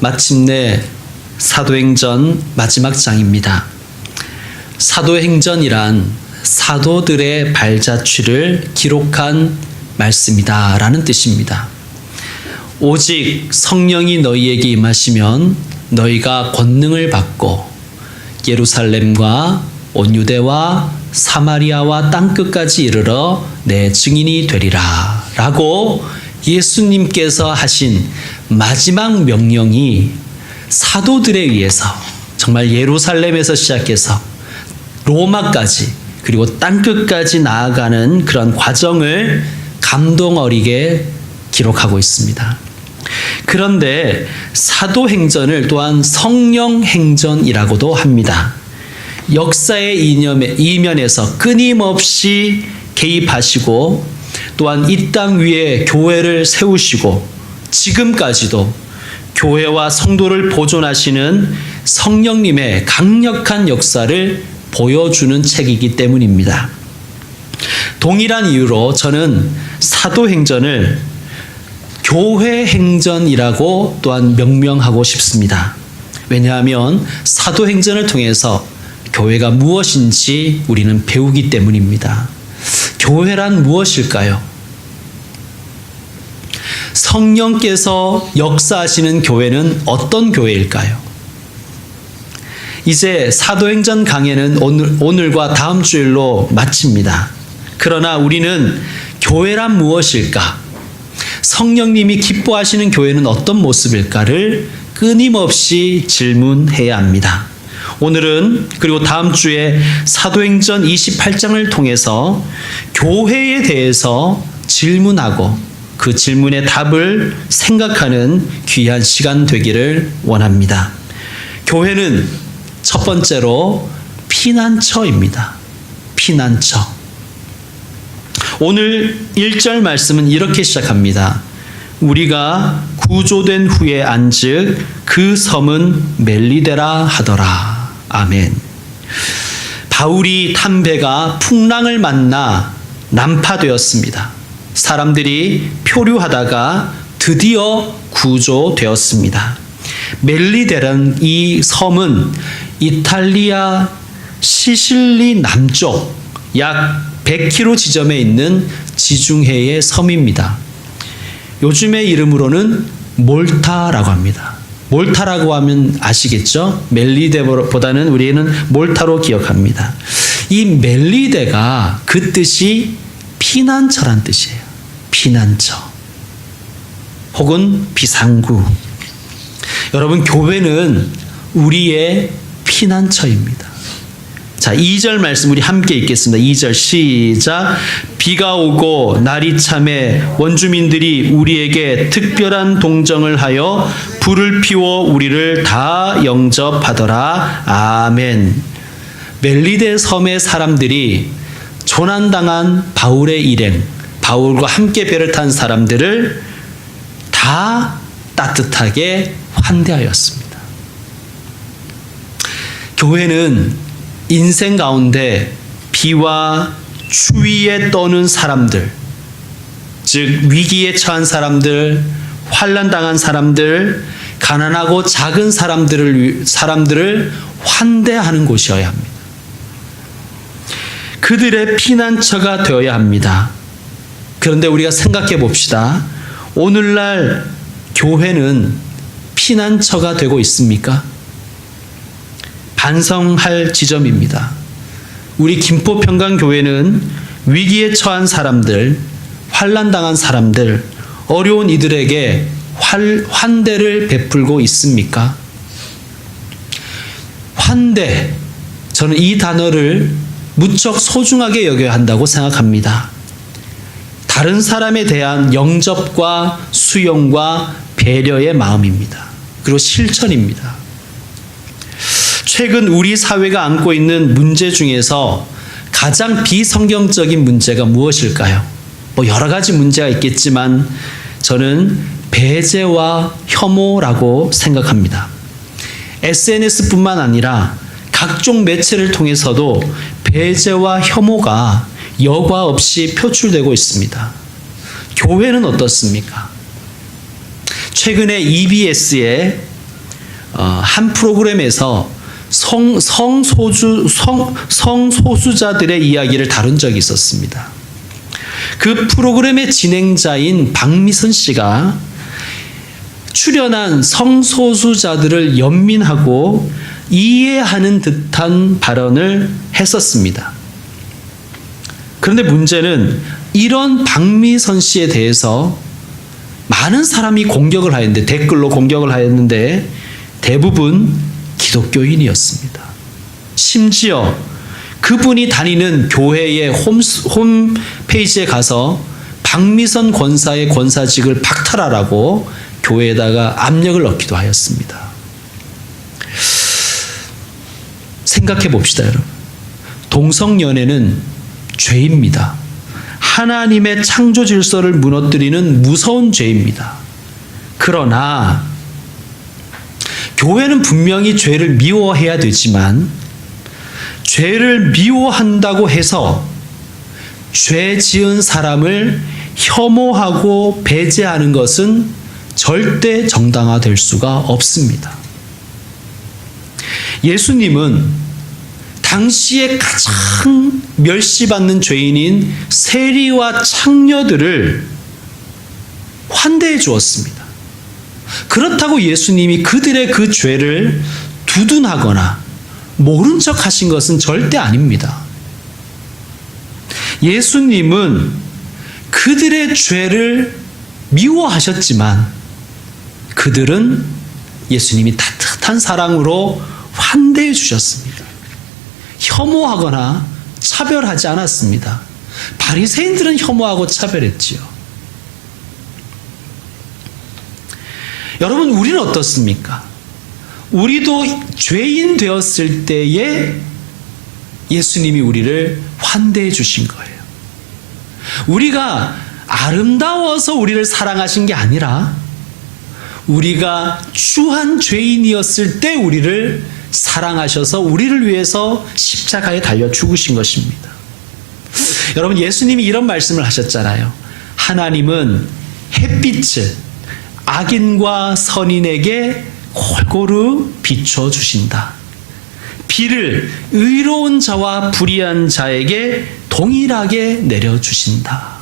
마침내 사도행전 마지막 장입니다. 사도행전이란 사도들의 발자취를 기록한 말씀이다 라는 뜻입니다. 오직 성령이 너희에게 임하시면 너희가 권능을 받고 예루살렘과 온 유대와 사마리아와 땅끝까지 이르러 내 증인이 되리라 라고 예수님께서 하신 마지막 명령이 사도들에 의해서 정말 예루살렘에서 시작해서 로마까지 그리고 땅끝까지 나아가는 그런 과정을 감동 어리게 기록하고 있습니다. 그런데 사도행전을 또한 성령행전이라고도 합니다. 역사의 이면에서 끊임없이 개입하시고 또한 이 땅 위에 교회를 세우시고 지금까지도 교회와 성도를 보존하시는 성령님의 강력한 역사를 보여주는 책이기 때문입니다. 동일한 이유로 저는 사도행전을 교회행전이라고 또한 명명하고 싶습니다. 왜냐하면 사도행전을 통해서 교회가 무엇인지 우리는 배우기 때문입니다. 교회란 무엇일까요? 성령께서 역사하시는 교회는 어떤 교회일까요? 이제 사도행전 강해는 오늘과 다음 주일로 마칩니다. 그러나 우리는 교회란 무엇일까? 성령님이 기뻐하시는 교회는 어떤 모습일까를 끊임없이 질문해야 합니다. 오늘은 그리고 다음 주에 사도행전 28장을 통해서 교회에 대해서 질문하고 그 질문의 답을 생각하는 귀한 시간 되기를 원합니다. 교회는 첫 번째로 피난처입니다. 피난처. 오늘 1절 말씀은 이렇게 시작합니다. 우리가 구조된 후에 안즉 그 섬은 멜리데라 하더라. 아멘. 바울이 탄 배가 풍랑을 만나 난파되었습니다. 사람들이 표류하다가 드디어 구조되었습니다. 멜리데라는 이 섬은 이탈리아 시실리 남쪽 약 100km 지점에 있는 지중해의 섬입니다. 요즘의 이름으로는 몰타라고 합니다. 몰타라고 하면 아시겠죠? 멜리데보다는 우리는 몰타로 기억합니다. 이 멜리데가 그 뜻이 피난처란 뜻이에요. 피난처 혹은 비상구. 여러분, 교회는 우리의 피난처입니다. 자, 2절 말씀 우리 함께 읽겠습니다. 2절 시작. 비가 오고 날이 참에 원주민들이 우리에게 특별한 동정을 하여 불을 피워 우리를 다 영접하더라. 아멘. 멜리데 섬의 사람들이 조난당한 바울의 일행, 바울과 함께 배를 탄 사람들을 다 따뜻하게 환대하였습니다. 교회는 인생 가운데 비와 추위에 떠는 사람들, 즉 위기에 처한 사람들, 환난 당한 사람들, 가난하고 작은 사람들을 환대하는 곳이어야 합니다. 그들의 피난처가 되어야 합니다. 그런데 우리가 생각해 봅시다. 오늘날 교회는 피난처가 되고 있습니까? 반성할 지점입니다. 우리 김포평강교회는 위기에 처한 사람들, 환난당한 사람들, 어려운 이들에게 환대를 베풀고 있습니까? 환대, 저는 이 단어를 무척 소중하게 여겨야 한다고 생각합니다. 다른 사람에 대한 영접과 수용과 배려의 마음입니다. 그리고 실천입니다. 최근 우리 사회가 안고 있는 문제 중에서 가장 비성경적인 문제가 무엇일까요? 여러 가지 문제가 있겠지만 저는 배제와 혐오라고 생각합니다. SNS뿐만 아니라 각종 매체를 통해서도 배제와 혐오가 여과 없이 표출되고 있습니다. 교회는 어떻습니까? 최근에 EBS의 한 프로그램에서 성소수자들의 이야기를 다룬 적이 있었습니다. 그 프로그램의 진행자인 박미선 씨가 출연한 성소수자들을 연민하고 이해하는 듯한 발언을 했었습니다. 그런데 문제는 이런 박미선 씨에 대해서 많은 사람이 공격을 하였는데, 댓글로 공격을 하였는데 대부분 기독교인이었습니다. 심지어 그분이 다니는 교회의 홈페이지에 가서 박미선 권사의 권사직을 박탈하라고 교회에다가 압력을 넣기도 하였습니다. 생각해 봅시다, 여러분. 동성연애는 죄입니다. 하나님의 창조 질서를 무너뜨리는 무서운 죄입니다. 그러나 교회는 분명히 죄를 미워해야 되지만, 죄를 미워한다고 해서 죄 지은 사람을 혐오하고 배제하는 것은 절대 정당화될 수가 없습니다. 예수님은 당시에 가장 멸시받는 죄인인 세리와 창녀들을 환대해 주었습니다. 그렇다고 예수님이 그들의 그 죄를 두둔하거나 모른 척 하신 것은 절대 아닙니다. 예수님은 그들의 죄를 미워하셨지만 그들은 예수님이 따뜻한 사랑으로 환대해 주셨습니다. 혐오하거나 차별하지 않았습니다. 바리새인들은 혐오하고 차별했지요. 여러분, 우리는 어떻습니까? 우리도 죄인 되었을 때에 예수님이 우리를 환대해 주신 거예요. 우리가 아름다워서 우리를 사랑하신 게 아니라 우리가 추한 죄인이었을 때 우리를 사랑하셔서 우리를 위해서 십자가에 달려 죽으신 것입니다. 여러분, 예수님이 이런 말씀을 하셨잖아요. 하나님은 햇빛을 악인과 선인에게 골고루 비춰주신다. 비를 의로운 자와 불의한 자에게 동일하게 내려주신다.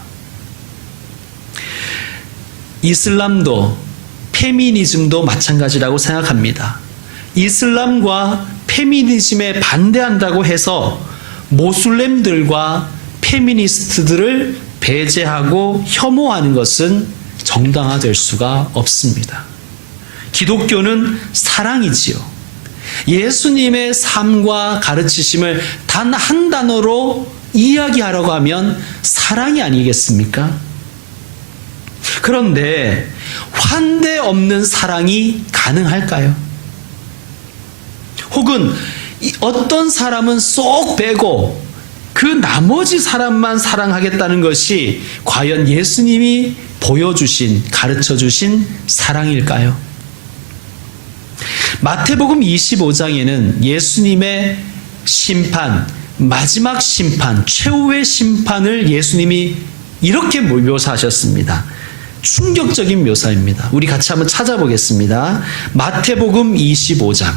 이슬람도 페미니즘도 마찬가지라고 생각합니다. 이슬람과 페미니즘에 반대한다고 해서 모슬렘들과 페미니스트들을 배제하고 혐오하는 것은 정당화될 수가 없습니다. 기독교는 사랑이지요. 예수님의 삶과 가르치심을 단 한 단어로 이야기하려고 하면 사랑이 아니겠습니까? 그런데 환대 없는 사랑이 가능할까요? 혹은 어떤 사람은 쏙 빼고 그 나머지 사람만 사랑하겠다는 것이 과연 예수님이 보여주신, 가르쳐주신 사랑일까요? 마태복음 25장에는 예수님의 심판, 마지막 심판, 최후의 심판을 예수님이 이렇게 묘사하셨습니다. 충격적인 묘사입니다. 우리 같이 한번 찾아보겠습니다. 마태복음 25장.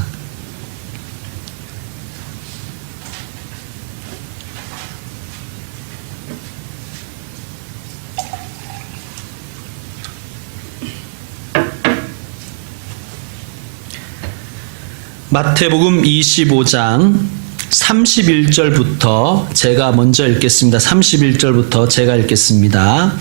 마태복음 25장 31절부터 제가 먼저 읽겠습니다. 31절부터 제가 읽겠습니다.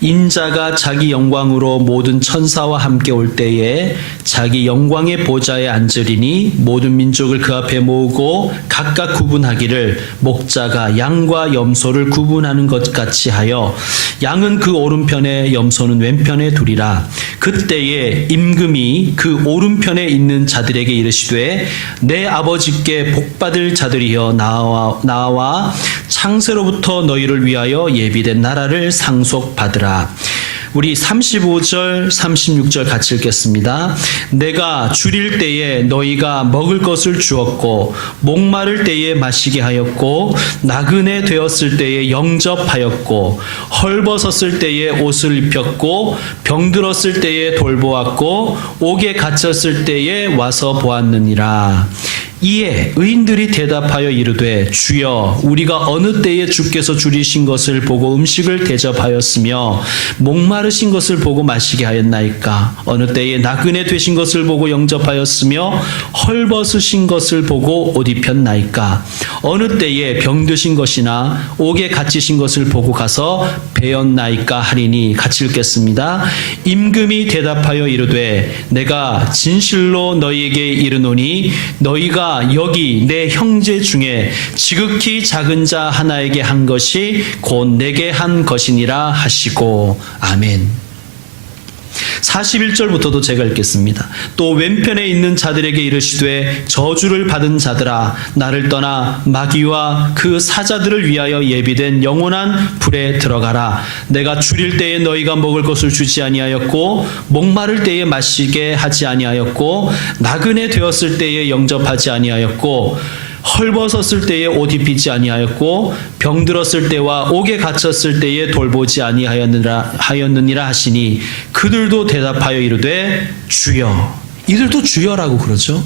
인자가 자기 영광으로 모든 천사와 함께 올 때에 자기 영광의 보좌에 앉으리니 모든 민족을 그 앞에 모으고 각각 구분하기를 목자가 양과 염소를 구분하는 것 같이 하여 양은 그 오른편에 염소는 왼편에 두리라. 그때에 임금이 그 오른편에 있는 자들에게 이르시되 내 아버지께 복받을 자들이여 나와 창세로부터 너희를 위하여 예비된 나라를 상속받으라. 우리 35절, 36절 같이 읽겠습니다. 내가 줄일 때에 너희가 먹을 것을 주었고 목마를 때에 마시게 하였고 나그네 되었을 때에 영접하였고 헐벗었을 때에 옷을 입혔고 병들었을 때에 돌보았고 옥에 갇혔을 때에 와서 보았느니라. 이에 의인들이 대답하여 이르되 주여 우리가 어느 때에 주께서 줄이신 것을 보고 음식을 대접하였으며 목마르신 것을 보고 마시게 하였나이까? 어느 때에 나그네 되신 것을 보고 영접하였으며 헐벗으신 것을 보고 옷 입혔나이까? 어느 때에 병드신 것이나 옥에 갇히신 것을 보고 가서 배웠나이까 하리니. 같이 읽겠습니다. 임금이 대답하여 이르되 내가 진실로 너희에게 이르노니 너희가 여기 내 형제 중에 지극히 작은 자 하나에게 한 것이 곧 내게 한 것이니라 하시고. 아멘. 41절부터도 제가 읽겠습니다. 또 왼편에 있는 자들에게 이르시되 저주를 받은 자들아 나를 떠나 마귀와 그 사자들을 위하여 예비된 영원한 불에 들어가라. 내가 줄일 때에 너희가 먹을 것을 주지 아니하였고 목마를 때에 마시게 하지 아니하였고 나그네 되었을 때에 영접하지 아니하였고 헐벗었을 때에 옷 입히지 아니하였고 병들었을 때와 옥에 갇혔을 때에 돌보지 아니하였느니라 하시니. 그들도 대답하여 이르되 주여. 이들도 주여라고 그러죠.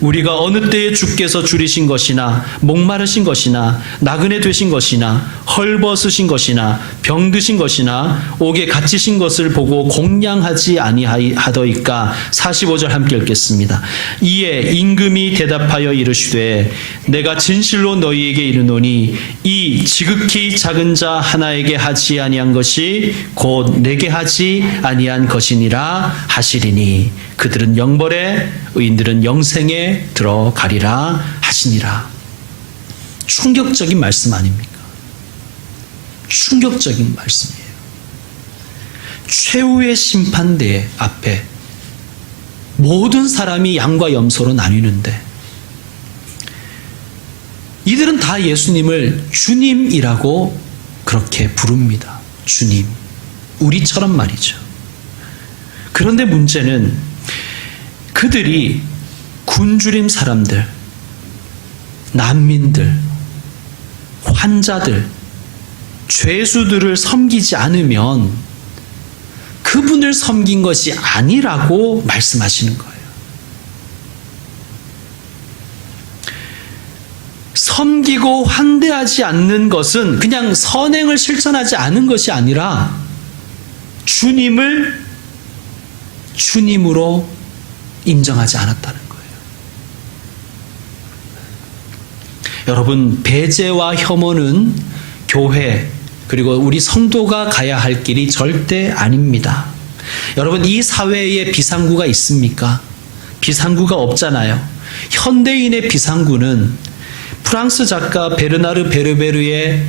우리가 어느 때에 주께서 줄이신 것이나 목마르신 것이나 나그네 되신 것이나 헐벗으신 것이나 병드신 것이나 옥에 갇히신 것을 보고 공양하지 아니하더이까. 45절 함께 읽겠습니다. 이에 임금이 대답하여 이르시되 내가 진실로 너희에게 이르노니 이 지극히 작은 자 하나에게 하지 아니한 것이 곧 내게 하지 아니한 것이니라 하시리니. 그들은 영벌에 의인들은 영생에 들어가리라 하시니라. 충격적인 말씀 아닙니까? 충격적인 말씀이에요. 최후의 심판대 앞에 모든 사람이 양과 염소로 나뉘는데 이들은 다 예수님을 주님이라고 그렇게 부릅니다. 주님. 우리처럼 말이죠. 그런데 문제는 그들이 굶주린 사람들, 난민들, 환자들, 죄수들을 섬기지 않으면 그분을 섬긴 것이 아니라고 말씀하시는 거예요. 섬기고 환대하지 않는 것은 그냥 선행을 실천하지 않은 것이 아니라 주님을 주님으로 인정하지 않았다는 거예요. 여러분, 배제와 혐오는 교회 그리고 우리 성도가 가야 할 길이 절대 아닙니다. 여러분, 이 사회에 비상구가 있습니까? 비상구가 없잖아요. 현대인의 비상구는 프랑스 작가 베르나르 베르베르의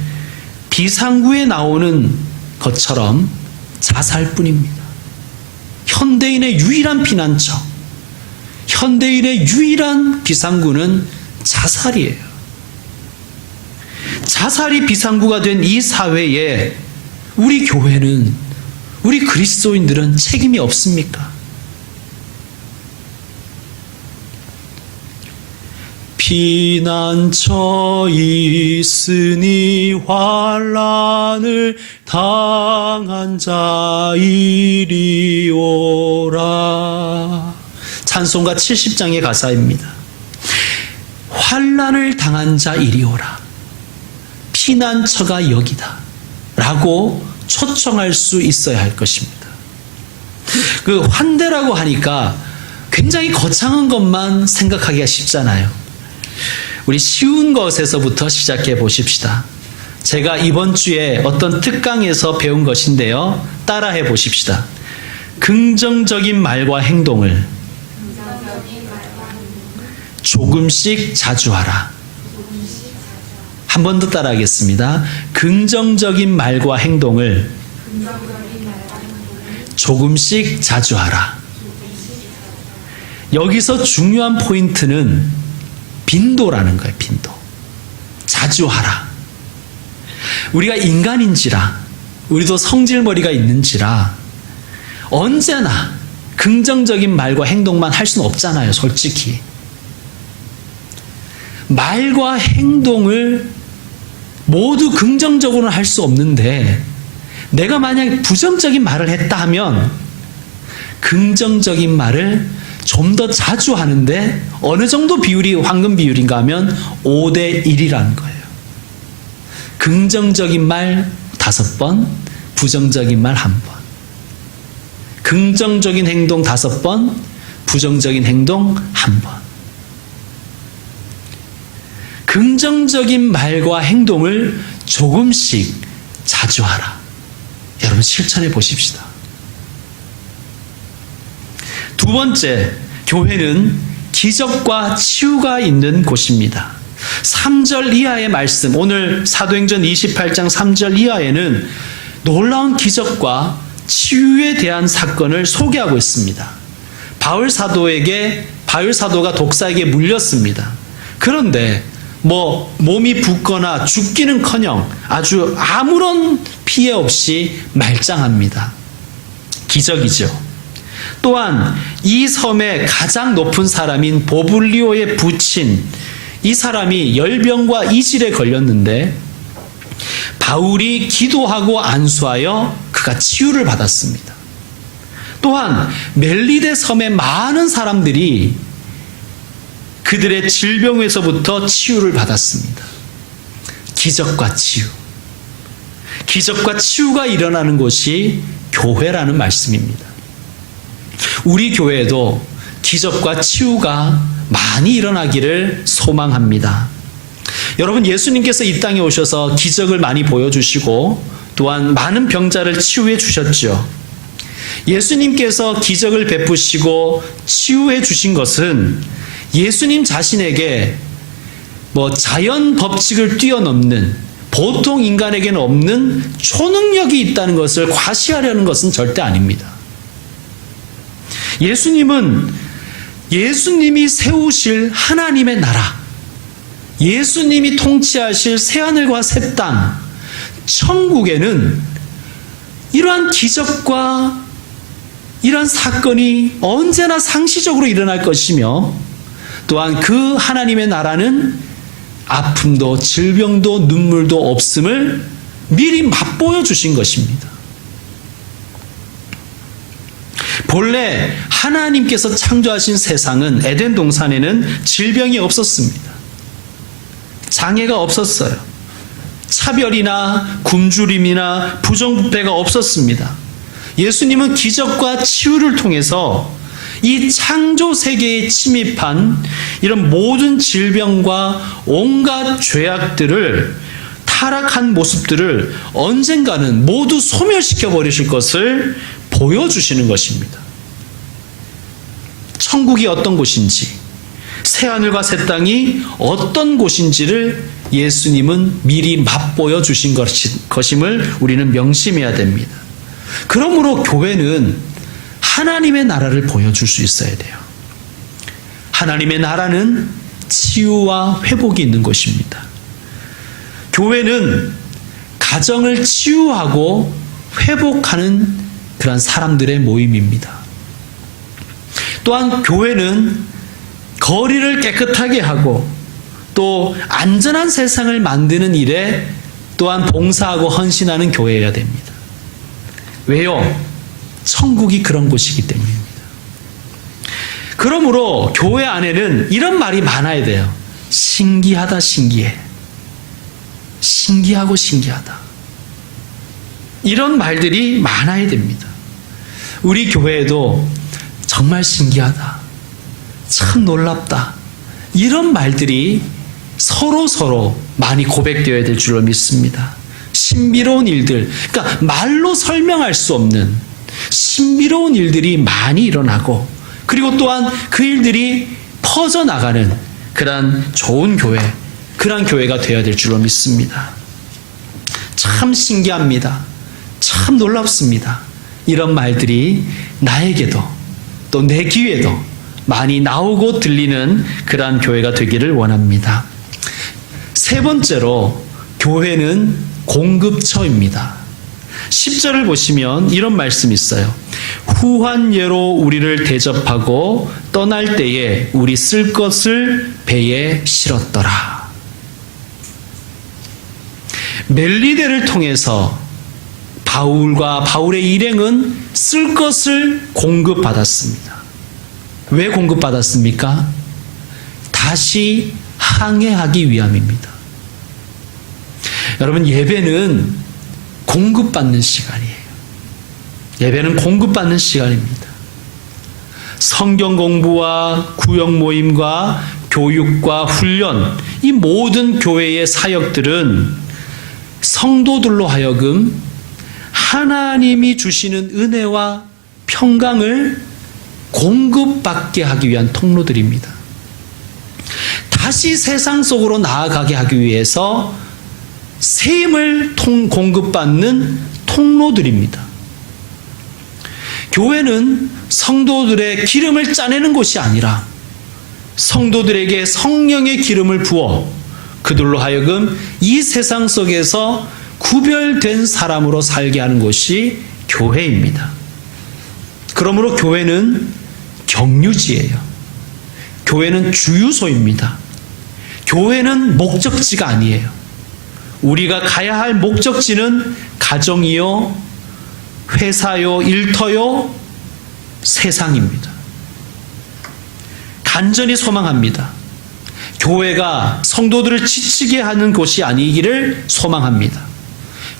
비상구에 나오는 것처럼 자살뿐입니다. 현대인의 유일한 피난처, 현대인의 유일한 비상구는 자살이에요. 자살이 비상구가 된 이 사회에 우리 교회는, 우리 그리스도인들은 책임이 없습니까? 피난처 있으니 환난을 당한 자 이리 오라. 찬송가 70장의 가사입니다. 환난을 당한 자 이리 오라. 피난처가 여기다. 라고 초청할 수 있어야 할 것입니다. 그 환대라고 하니까 굉장히 거창한 것만 생각하기가 쉽잖아요. 우리 쉬운 것에서부터 시작해 보십시다. 제가 이번 주에 어떤 특강에서 배운 것인데요. 따라해 보십시다. 긍정적인 말과 행동을 조금씩 자주 하라. 한 번 더 따라하겠습니다. 긍정적인 말과 행동을 조금씩 자주 하라. 여기서 중요한 포인트는 빈도라는 거예요. 빈도. 자주 하라. 우리가 인간인지라 우리도 성질머리가 있는지라 언제나 긍정적인 말과 행동만 할 수는 없잖아요, 솔직히. 말과 행동을 모두 긍정적으로는 할 수 없는데 내가 만약 부정적인 말을 했다 하면 긍정적인 말을 좀 더 자주 하는데 어느 정도 비율이 황금 비율인가 하면 5대 1이라는 거예요. 긍정적인 말 5번, 부정적인 말 1번. 긍정적인 행동 5번, 부정적인 행동 1번. 긍정적인 말과 행동을 조금씩 자주 하라. 여러분 실천해 보십시다. 두 번째, 교회는 기적과 치유가 있는 곳입니다. 3절 이하의 말씀, 오늘 사도행전 28장 3절 이하에는 놀라운 기적과 치유에 대한 사건을 소개하고 있습니다. 바울 사도가 독사에게 물렸습니다. 그런데 몸이 붓거나 죽기는커녕 아주 아무런 피해 없이 말짱합니다. 기적이죠. 또한 이 섬의 가장 높은 사람인 보블리오의 부친 이 사람이 열병과 이질에 걸렸는데 바울이 기도하고 안수하여 그가 치유를 받았습니다. 또한 멜리데 섬의 많은 사람들이 그들의 질병에서부터 치유를 받았습니다. 기적과 치유. 기적과 치유가 일어나는 곳이 교회라는 말씀입니다. 우리 교회에도 기적과 치유가 많이 일어나기를 소망합니다. 여러분, 예수님께서 이 땅에 오셔서 기적을 많이 보여주시고 또한 많은 병자를 치유해 주셨죠. 예수님께서 기적을 베푸시고 치유해 주신 것은 예수님 자신에게 자연 법칙을 뛰어넘는 보통 인간에게는 없는 초능력이 있다는 것을 과시하려는 것은 절대 아닙니다. 예수님이 세우실 하나님의 나라, 예수님이 통치하실 새하늘과 새 땅, 천국에는 이러한 기적과 이러한 사건이 언제나 상시적으로 일어날 것이며 또한 그 하나님의 나라는 아픔도 질병도 눈물도 없음을 미리 맛보여 주신 것입니다. 본래 하나님께서 창조하신 세상은 에덴 동산에는 질병이 없었습니다. 장애가 없었어요. 차별이나 굶주림이나 부정부패가 없었습니다. 예수님은 기적과 치유를 통해서 이 창조 세계에 침입한 이런 모든 질병과 온갖 죄악들을, 타락한 모습들을 언젠가는 모두 소멸시켜 버리실 것을 보여주시는 것입니다. 천국이 어떤 곳인지, 새하늘과 새 땅이 어떤 곳인지를 예수님은 미리 맛보여 주신 것임을 우리는 명심해야 됩니다. 그러므로 교회는 하나님의 나라를 보여줄 수 있어야 돼요. 하나님의 나라는 치유와 회복이 있는 곳입니다. 교회는 가정을 치유하고 회복하는 그런 사람들의 모임입니다. 또한 교회는 거리를 깨끗하게 하고 또 안전한 세상을 만드는 일에 또한 봉사하고 헌신하는 교회여야 됩니다. 왜요? 천국이 그런 곳이기 때문입니다. 그러므로 교회 안에는 이런 말이 많아야 돼요. 신기하다, 신기해. 신기하고 신기하다. 이런 말들이 많아야 됩니다. 우리 교회에도 정말 신기하다, 참 놀랍다, 이런 말들이 서로 많이 고백되어야 될 줄로 믿습니다. 신비로운 일들, 그러니까 말로 설명할 수 없는 신비로운 일들이 많이 일어나고, 그리고 또한 그 일들이 퍼져나가는 그러한 좋은 교회, 그러한 교회가 되어야 될 줄로 믿습니다. 참 신기합니다. 참 놀랍습니다. 이런 말들이 나에게도 또 내 귀에도 많이 나오고 들리는 그러한 교회가 되기를 원합니다. 세 번째로, 교회는 공급처입니다. 10절을 보시면 이런 말씀이 있어요. 후한 예로 우리를 대접하고 떠날 때에 우리 쓸 것을 배에 실었더라. 멜리데를 통해서 바울과 바울의 일행은 쓸 것을 공급받았습니다. 왜 공급받았습니까? 다시 항해하기 위함입니다. 여러분, 예배는 공급받는 시간이에요. 예배는 공급받는 시간입니다. 성경 공부와 구역 모임과 교육과 훈련, 이 모든 교회의 사역들은 성도들로 하여금 하나님이 주시는 은혜와 평강을 공급받게 하기 위한 통로들입니다. 다시 세상 속으로 나아가게 하기 위해서 샘을 공급받는 통로들입니다. 교회는 성도들의 기름을 짜내는 곳이 아니라 성도들에게 성령의 기름을 부어 그들로 하여금 이 세상 속에서 구별된 사람으로 살게 하는 곳이 교회입니다. 그러므로 교회는 경유지예요. 교회는 주유소입니다. 교회는 목적지가 아니에요. 우리가 가야 할 목적지는 가정이요, 회사요, 일터요, 세상입니다. 간절히 소망합니다. 교회가 성도들을 지치게 하는 곳이 아니기를 소망합니다.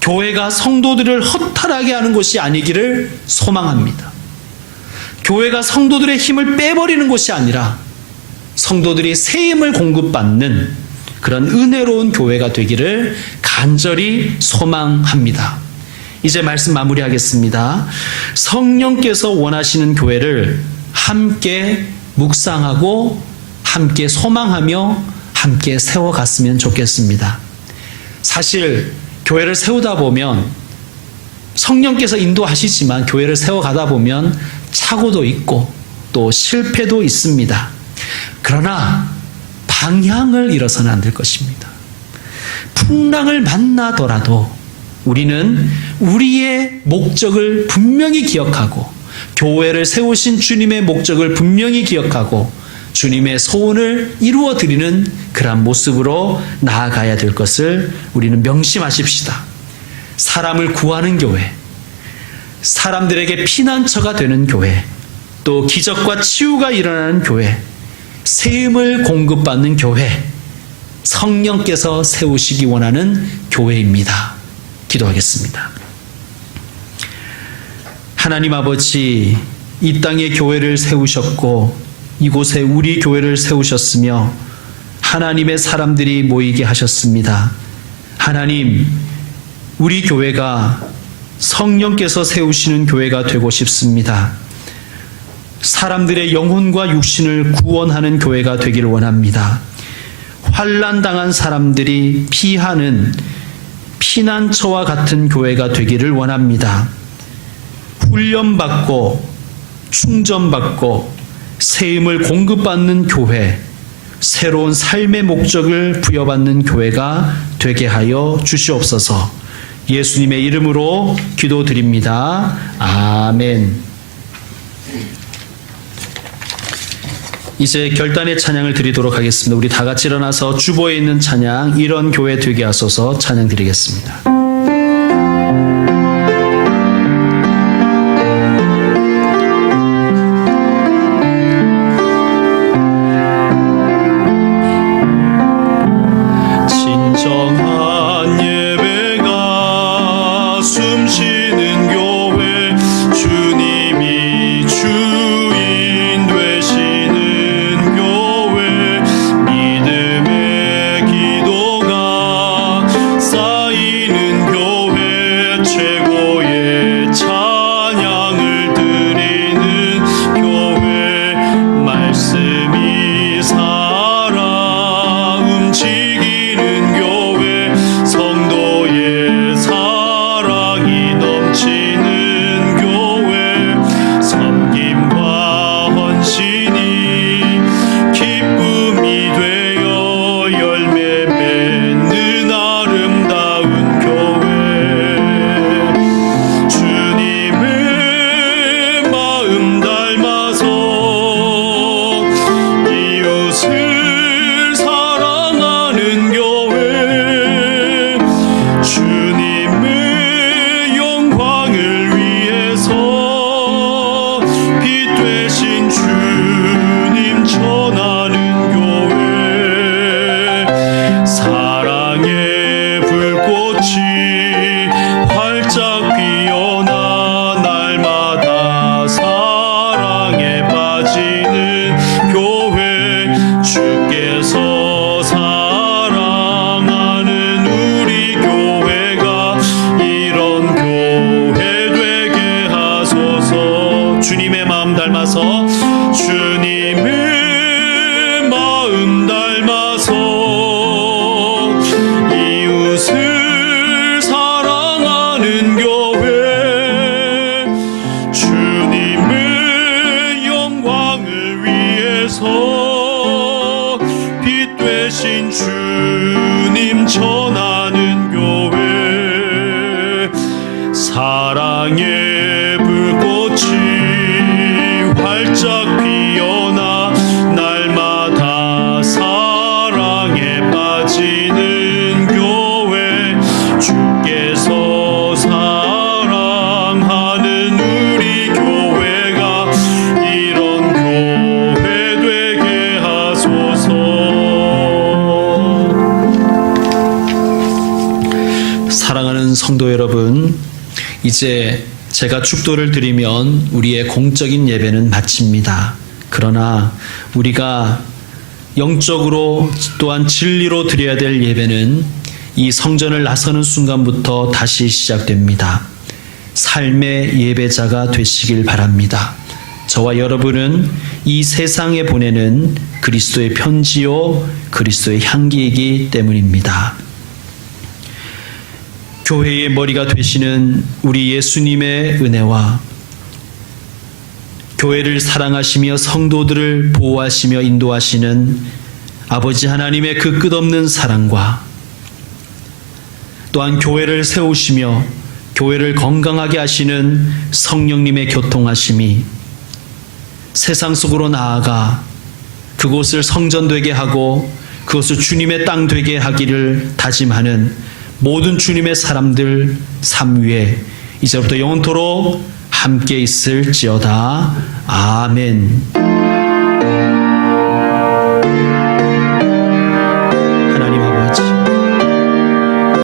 교회가 성도들을 허탈하게 하는 곳이 아니기를 소망합니다. 교회가 성도들의 힘을 빼버리는 곳이 아니라 성도들이 새 힘을 공급받는 그런 은혜로운 교회가 되기를 간절히 소망합니다. 이제 말씀 마무리하겠습니다. 성령께서 원하시는 교회를 함께 묵상하고 함께 소망하며 함께 세워갔으면 좋겠습니다. 사실 교회를 세우다 보면 성령께서 인도하시지만 교회를 세워가다 보면 착오도 있고 또 실패도 있습니다. 그러나 방향을 잃어서는 안 될 것입니다. 풍랑을 만나더라도 우리는 우리의 목적을 분명히 기억하고 교회를 세우신 주님의 목적을 분명히 기억하고 주님의 소원을 이루어 드리는 그런 모습으로 나아가야 될 것을 우리는 명심하십시다. 사람을 구하는 교회, 사람들에게 피난처가 되는 교회, 또 기적과 치유가 일어나는 교회, 세임을 공급받는 교회, 성령께서 세우시기 원하는 교회입니다. 기도하겠습니다. 하나님 아버지, 이 땅에 교회를 세우셨고 이곳에 우리 교회를 세우셨으며 하나님의 사람들이 모이게 하셨습니다. 하나님, 우리 교회가 성령께서 세우시는 교회가 되고 싶습니다. 사람들의 영혼과 육신을 구원하는 교회가 되기를 원합니다. 환난당한 사람들이 피하는 피난처와 같은 교회가 되기를 원합니다. 훈련받고 충전받고 세임을 공급받는 교회, 새로운 삶의 목적을 부여받는 교회가 되게 하여 주시옵소서. 예수님의 이름으로 기도드립니다. 아멘. 이제 결단의 찬양을 드리도록 하겠습니다. 우리 다 같이 일어나서 주보에 있는 찬양, 이런 교회 되게 하소서 찬양 드리겠습니다. 쌓이는 주님의 마음 닮아서 주님의 마음 닮아서 이웃을 사랑하는 교회 주님의 영광을 위해서 빛 되신 주님 전하는 교회 사랑의 불꽃이 활짝 피어나 날마다 사랑에 빠지는 교회 주께서 사랑하는 우리 교회가 이런 교회 되게 하소서. 사랑하는 성도 여러분, 이제 제가 축도를 드리면 우리의 공적인 예배는 마칩니다. 그러나 우리가 영적으로 또한 진리로 드려야 될 예배는 이 성전을 나서는 순간부터 다시 시작됩니다. 삶의 예배자가 되시길 바랍니다. 저와 여러분은 이 세상에 보내는 그리스도의 편지요 그리스도의 향기이기 때문입니다. 교회의 머리가 되시는 우리 예수님의 은혜와 교회를 사랑하시며 성도들을 보호하시며 인도하시는 아버지 하나님의 그 끝없는 사랑과 또한 교회를 세우시며 교회를 건강하게 하시는 성령님의 교통하심이 세상 속으로 나아가 그곳을 성전 되게 하고 그것을 주님의 땅 되게 하기를 다짐하는 모든 주님의 사람들 삶 위에 이제부터 영원토록 함께 있을지어다. 아멘.